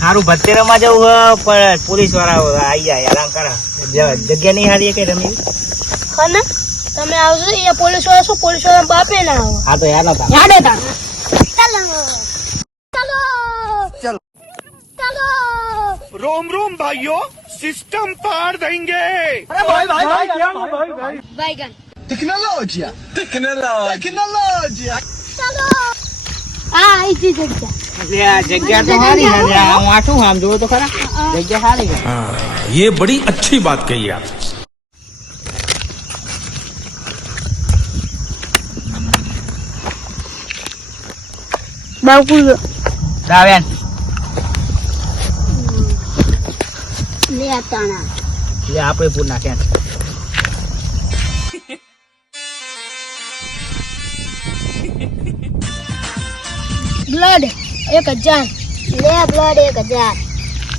સારું ભત્તેરામાં જવું પણ પોલીસ વાળા આવી જાય હેરાન કરે જગ્યા નહીં હારી કઈ રમી ખને તમે આવજો એ પોલીસ વાળા શું પોલીસ વાળા બાપે ના આવો હા તો યાર નતા યાડે તા ચાલો चलो ચાલો रोम रोम भाइयों सिस्टम पार देंगे બાયગન टेक्नोलॉजिया टेक्नोलॉजिया ચાલો આ આઈ જગ્યા એટલે આ જગ્યા તો સારી છે હું આઠું આમ જોવો તો ખરા જગ્યા સારી છે ये बड़ी अच्छी बात कही आप બાપુ રાવેન લે તાણા એટલે આપણે પૂર નાખે બ્લડ 1000 લે બ્લડ 1000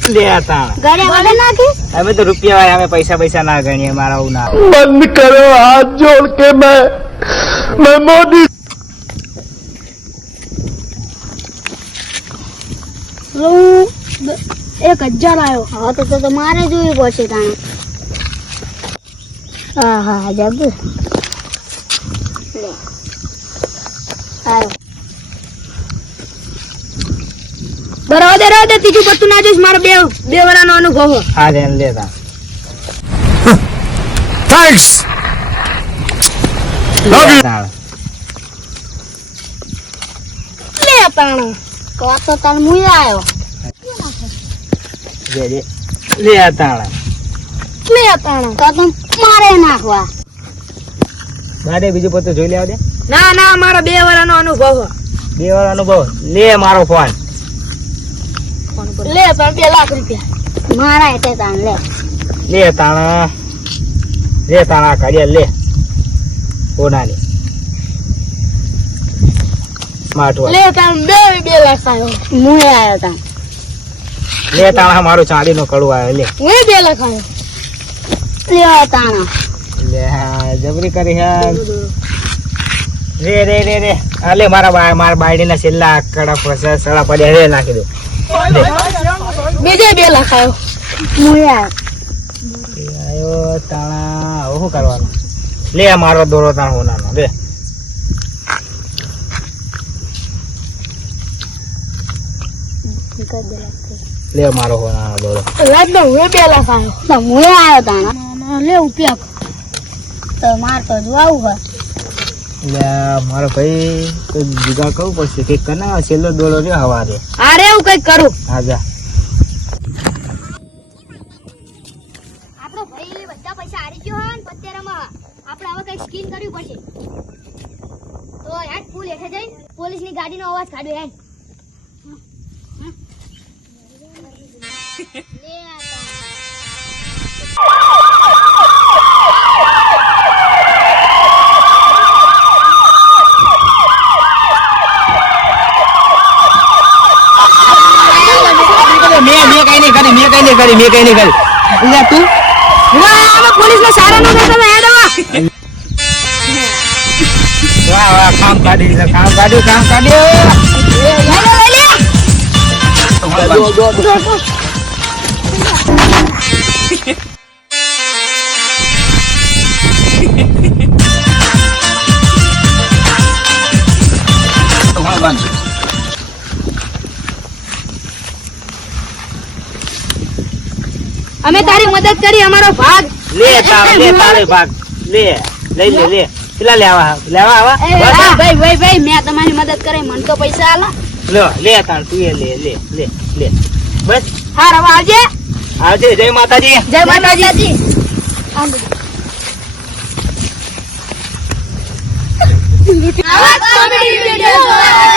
લે તાણ ઘરે વડે નાખી અમે તો રૂપિયા વાળા અમે પૈસા ના ગણીએ મારા આવું ના बंद करो हाथ जोड़ के मैं मोदी હું 1000 આવ્યો હા તો મારે જોવી પડશે તાણે હા હા જબ લે આવ્યો બરાબર રહો દે ત્રીજું પત્તું ના જઈશ મારો બે વરાનો અનુભવ હા રે લે તાણ थैंक्स તાણ લે તાણે તો તાણ મુય આવ્યો લે તાણ લે તાણે તો મારે નાખવા મારે બીજું પત્તું જોઈ લેવા દે ના ના મારો બે વરાનો અનુભવ બે વાળા અનુભવ લે મારો ફોન લે પણ 2 લાખ રૂપિયા મારા એટલે તાણ લે તાણા કાઢીએ લે ઓનાની માટવા લે તાણ 2 લાખ આવ્યો મુએ આવ્યો તાણ લે તાણા મારું ચાંદી નો કડું આવ્યો લે મુએ 2 લાખ આવ્યો લે તાણ લે જબરી કરી હે રે અલે મારા બાયડી ના છેલ્લા કડા ફસા સડા પડ્યા રે નાખી દો બીજે 2 લાખ આવ્યો મુએ આયો તાણા હવે શું કરવાનું લે મારો દોરો તાણ હોનાનો લે લે મારો હોનાનો દોરો લાજ નો મુએ 2 લાખ આવ્યો તો મુએ આવ્યો તાણ લે ઉપયોગ તો માર તો જોવું હે લે મારો ભાઈ કોઈ જુગાડ કરવું પડશે કે કના છેલ્લો દોરો રે હવારે અરે હું કઈ કરું હા જા આપણો ભાઈ બધા પૈસા હારી ગયો હે ને પત્તેરામાં આપણે હવે કઈ સ્કીમ કરવી પડશે તો યાર ફૂલ હેઠે જઈ પોલીસની ગાડીનો અવાજ કાઢ્યો યાર લે મેં કઈ નહીં કરી લે તું પોલીસ ને સારા નો દેતા હેડ વાહ કામ કાઢ્યું અમે તારી મદદ કરી અમારો ભાગ તારે ભાગ લઈ લે પેલા લેવા આવા ભાઈ મેં તમારી મદદ કરી મને તો પૈસા આલા લે તાણ તું લે બસ હા રવા આવજે જય માતાજી જય માતાજી આવા કોમેડી વિડિયો